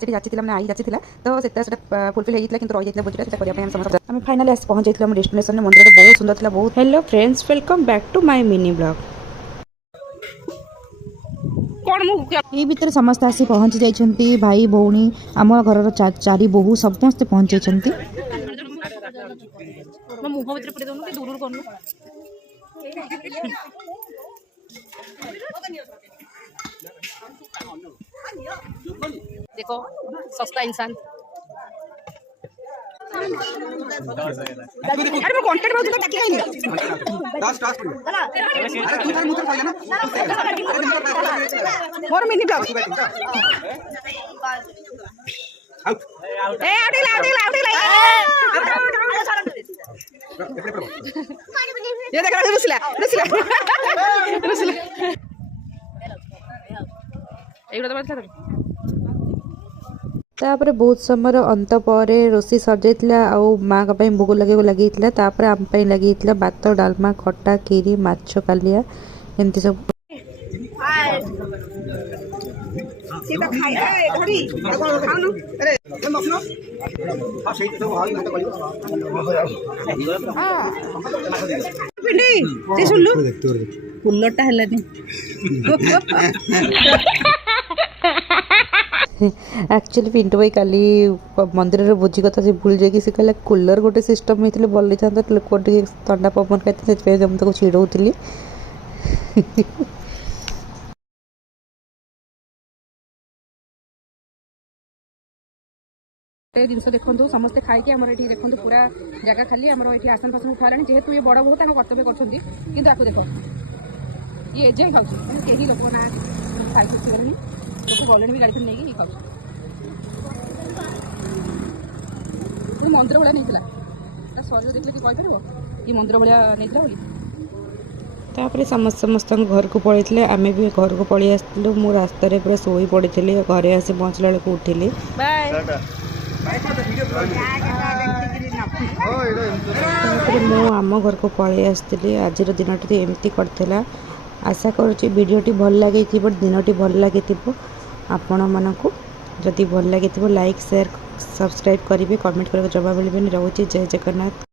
से जाची आई जाची तो से फुलफिल होता कि रही जाता भोजटा से समस्त आम फाइनाली आस पहुँच जाइए डेस्टिनेशन मंदिर बहुत सुंदर था बहुत। Hello friends welcome back to my mini blog. ये भितर समस्त आसी पहुँची जाइए भाई भौणी आम घर चारि बोहू समस्ते पहुँच जाइए। देखो सस्ता इंसान अरे मैं कांटेक्ट में तुझे टकी टास्क अरे तू थार मुझे कहले ना मोर मिनी ब्लॉग आउट ए आउट ये देख रुसला एगुड़ा तो बात तापर बहुत समय अंत पर रोषे सर आउ माँ भोग लगे आम लगे भात डालमा खटा खीरी माछ कालिया एमती सब फुलटा एक्चुअली पिंटू भाई काली मंदिर भोजी कथा से भूल जाए से कहला कूलर गोटे सिस्टम होता भल था लोक ठंडा पवन खाते से चिड़ौली जिन देखो समस्ते खाई आम ये देखो पूरा जगह खाली आम ये आसन फासन उठा जेहेतु ये बड़ बहुत कर्तव्य कर देखो ये एजे खाऊ कहीं लोक ना खाई गले लोग गले भी गाड़ी नहीं खाऊ मंदिर भाया नहीं शरीर देखले कि कहीपर ये मंदिर भाया नहीं तापर समस्त घर को पड़े आम भी घर को पलि आसलु मु रास्त पूरा शोई पड़ी घरे आसी पहुँचला बेलू उठिली मु आम घर को पलि आसती आज दिन एमती करथिला। आशा करुँची वीडियोटी भल लगे दिनटी भल लगे आपण मानकु जदि भल लगे लाइक शेयर सब्सक्राइब करेंगे कमेंट करके जवाब मिलबे। रोचे जय जगन्नाथ।